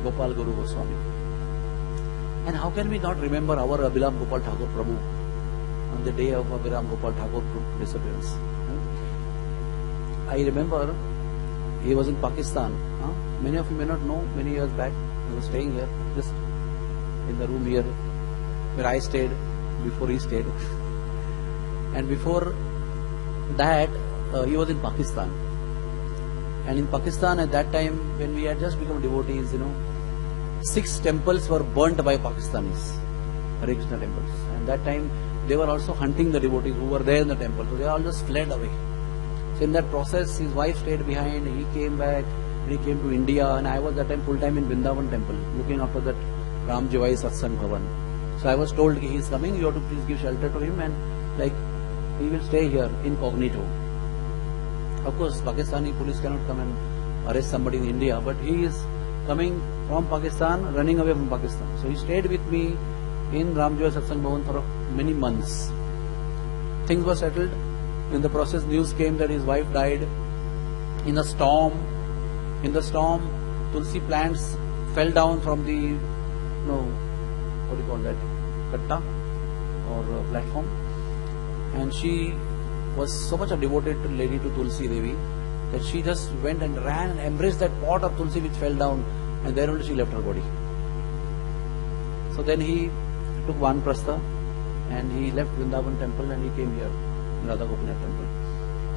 Gopal Guru Goswami. And how can we not remember our Abhiram Gopal Thakur Prabhu on the day of Abhiram Gopal Thakur disappearance? I remember he was in Pakistan. Many of you may not know, many years back, he was staying here, just in the room here, where I stayed before he stayed. And before that, he was in Pakistan. And in Pakistan at that time, when we had just become devotees, 6 temples were burnt by Pakistanis, Hare Krishna temples. And that time, they were also hunting the devotees who were there in the temple. So they all just fled away. So in that process, his wife stayed behind, he came back, he came to India, and I was that time full-time in Vrindavan temple, looking after that Ramjivai Satsang Bhavan. So I was told he is coming, you have to please give shelter to him, and he will stay here incognito. Of course, Pakistani police cannot come and arrest somebody in India, but he is coming from Pakistan, running away from Pakistan. So he stayed with me in Ramjivai Satsang Bhavan for many months. Things were settled. In the process, news came that his wife died in a storm. In the storm, tulsi plants fell down from the, what do you call that, katta or platform. And she was so much a devoted lady to Tulsi Devi that she just went and ran and embraced that pot of Tulsi which fell down, and there only she left her body. So then he took Vanprastha and he left Vrindavan temple and he came here, Radha Gopinath temple.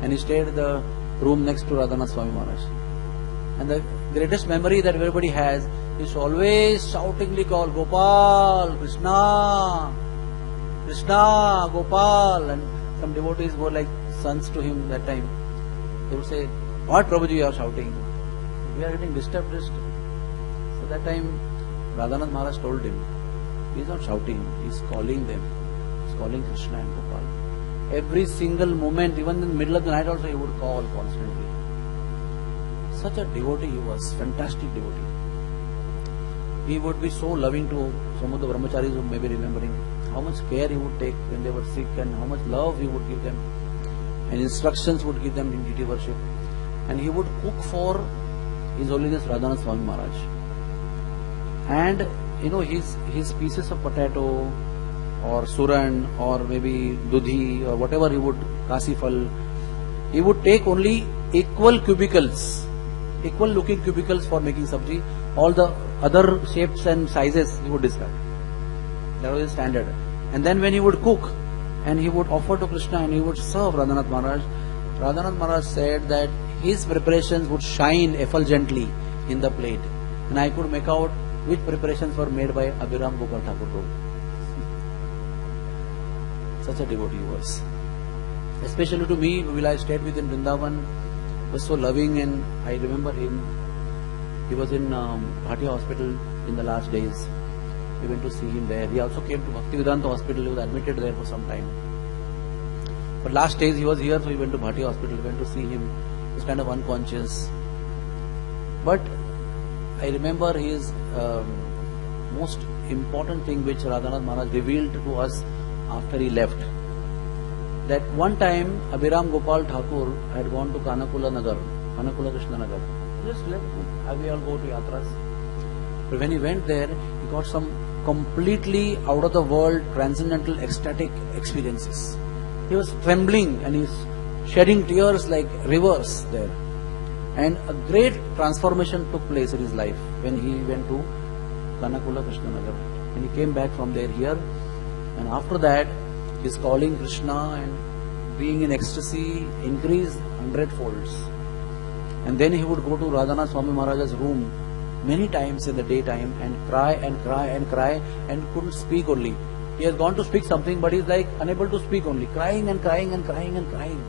And he stayed in the room next to Radhanath Swami Maharaj. And the greatest memory that everybody has is to always shoutingly call Gopal, Krishna, Krishna, Gopal. And some devotees were like sons to him that time. They would say, what Prabhuji you are shouting? We are getting disturbed. So that time Radhanath Maharaj told him, he is not shouting, he is calling them. He is calling Krishna and Gopal. Every single moment, even in the middle of the night also, he would call constantly. Such a devotee he was, fantastic devotee. He would be so loving to some of the brahmacharis who may be remembering how much care he would take when they were sick and how much love he would give them and instructions would give them in deity worship. And he would cook for His Holiness Radhanath Swami Maharaj. And his pieces of potato or suran or maybe dudhi or whatever he would, kasifal, he would take only equal cubicles, equal looking cubicles for making sabji. All the other shapes and sizes he would discard. That was his standard. And then when he would cook and he would offer to Krishna and he would serve Radhanath Maharaj said that his preparations would shine effulgently in the plate. And I could make out which preparations were made by Abhiram Gopal Thakur Prabhu. Such a devotee he was. Especially to me, while I stayed with him in Vrindavan, was so loving, and I remember him. He was in Bhatia Hospital in the last days. We went to see him there. He also came to Bhaktivedanta Hospital. He was admitted there for some time. But last days he was here, so we went to Bhatia Hospital. We went to see him. He was kind of unconscious. But I remember his most important thing which Radhanath Maharaj revealed to us after he left. That one time Abhiram Gopal Thakur had gone to Kanakula Nagar, Kanakula Krishna Nagar. Just left. We all go to yatras. But when he went there, he got some completely out of the world, transcendental, ecstatic experiences. He was trembling and he's shedding tears like rivers there. And a great transformation took place in his life when he went to Kanakula Krishna Nagar. And he came back from there here. And after that, his calling Krishna and being in ecstasy increased 100-folds. And then he would go to Radhanath Swami Maharaj's room many times in the daytime and cry and cry and cry and couldn't speak only. He has gone to speak something, but he's like unable to speak only, crying and crying and crying and crying.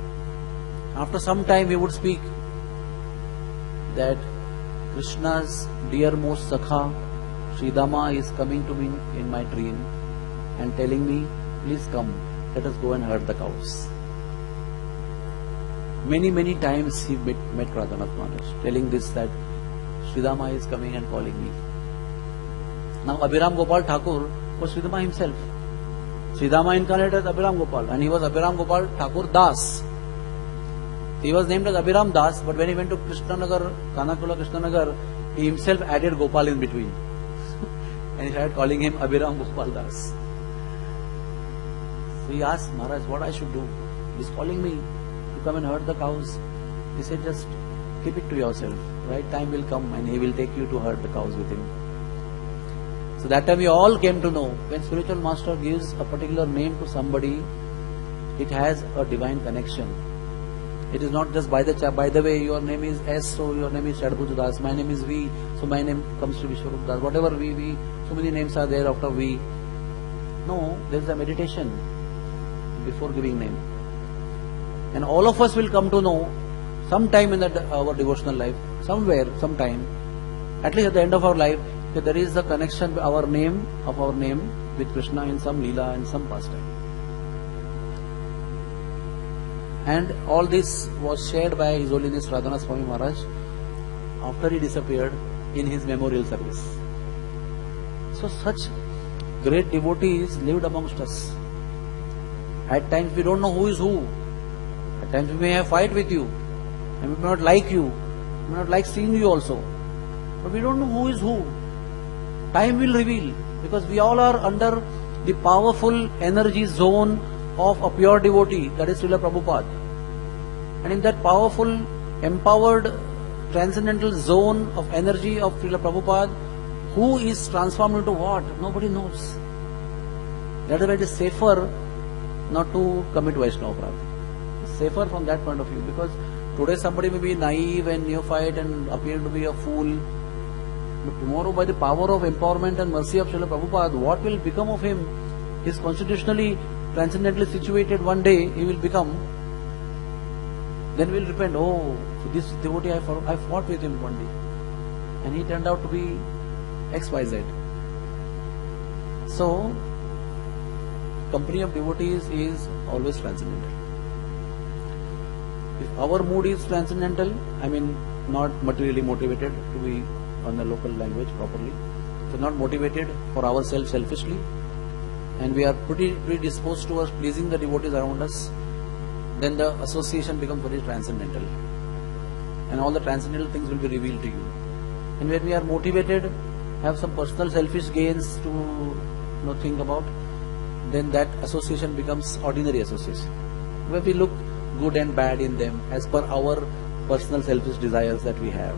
After some time he would speak that Krishna's dearmost Sakha, Sridama, is coming to me in my dream and telling me, please come, let us go and herd the cows. Many times he met Radhanath Maharaj, telling this, that Sridama is coming and calling me. Now Abhiram Gopal Thakur was Sridama himself. Sridama incarnated as Abhiram Gopal, and he was Abhiram Gopal Thakur Das. He was named as Abhiram Das, but when he went to Krishnanagar, Kanakula Krishnanagar, he himself added Gopal in between. And he started calling him Abhiram Gopal Das. So he asked Maharaj what I should do. He's calling me to come and herd the cows. He said, just keep it to yourself. Right time will come and he will take you to herd the cows with him. So that time we all came to know, when spiritual master gives a particular name to somebody, it has a divine connection. It is not just by the way, your name is S, so your name is Shadbhuj Das, my name is V, so my name comes to Vishwarup Das. Whatever V, so many names are there after V. No, there is a meditation before giving name. And all of us will come to know sometime in our devotional life, somewhere, sometime, at least at the end of our life, that there is a connection of our name with Krishna in some Leela and some pastime. And all this was shared by His Holiness Radhanath Swami Maharaj after he disappeared in his memorial service. So such great devotees lived amongst us. At times we don't know who is who. At times we may have fight with you, and we may not like you, we may not like seeing you also. But we don't know who is who. Time will reveal, because we all are under the powerful energy zone of a pure devotee, that is Srila Prabhupada. And in that powerful, empowered, transcendental zone of energy of Srila Prabhupada, who is transformed into what? Nobody knows. That is why it is safer not to commit Vaishnava Aparadha. It's safer from that point of view, because today somebody may be naive and neophyte and appear to be a fool. But tomorrow, by the power of empowerment and mercy of Srila Prabhupada, what will become of him? He is constitutionally, transcendently situated. One day he will become. Then we will repent. Oh, so this devotee I fought with him one day, and he turned out to be XYZ. So, company of devotees is always transcendental. If our mood is transcendental, I mean not materially motivated, to be on the local language properly, so not motivated for ourselves selfishly, and we are pretty predisposed towards pleasing the devotees around us, then the association becomes very transcendental, and all the transcendental things will be revealed to you. And when we are motivated, have some personal selfish gains to think about, then that association becomes ordinary association, where we look good and bad in them as per our personal selfish desires that we have.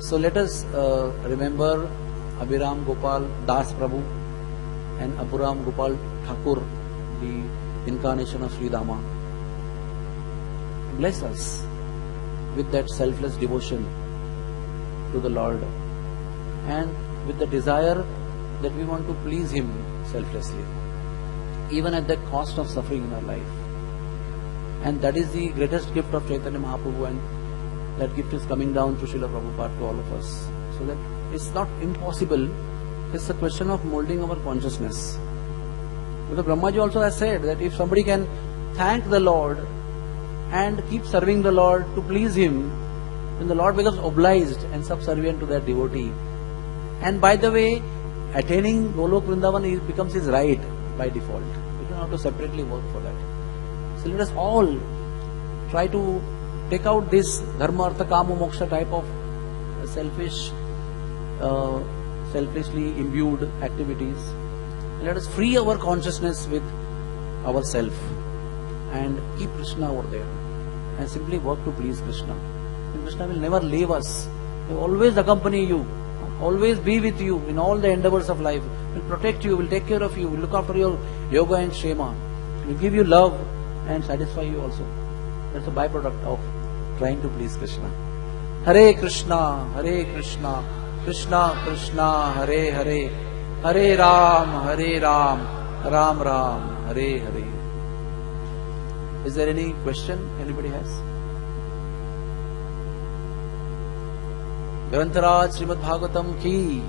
So let us remember Abhiram Gopal Das Prabhu and Apuram Gopal Thakur, the incarnation of Sri Dama. Bless us with that selfless devotion to the Lord and with the desire that we want to please Him selflessly, even at the cost of suffering in our life. And that is the greatest gift of Chaitanya Mahaprabhu, and that gift is coming down through Srila Prabhupada to all of us. So that it's not impossible, it's a question of molding our consciousness. Because Brahmaji also has said that if somebody can thank the Lord and keep serving the Lord to please Him, then the Lord becomes obliged and subservient to that devotee. And by the way, attaining Golok Vrindavan becomes his right by default. We don't have to separately work for that. So let us all try to take out this dharma, artha, kama, moksha type of selfishly imbued activities. And let us free our consciousness with ourself and keep Krishna over there and simply work to please Krishna. And Krishna will never leave us. He will always accompany you, always be with you in all the endeavors of life. He will protect you, will take care of you, will look after your yoga and shema. He will give you love and satisfy you also. That's a byproduct of trying to please Krishna. Hare Krishna, Krishna Krishna, Hare Hare, Hare Ram, Ram Ram, Hare Hare. Is there any question anybody has? Grantaraj Srimad Bhagavatam ki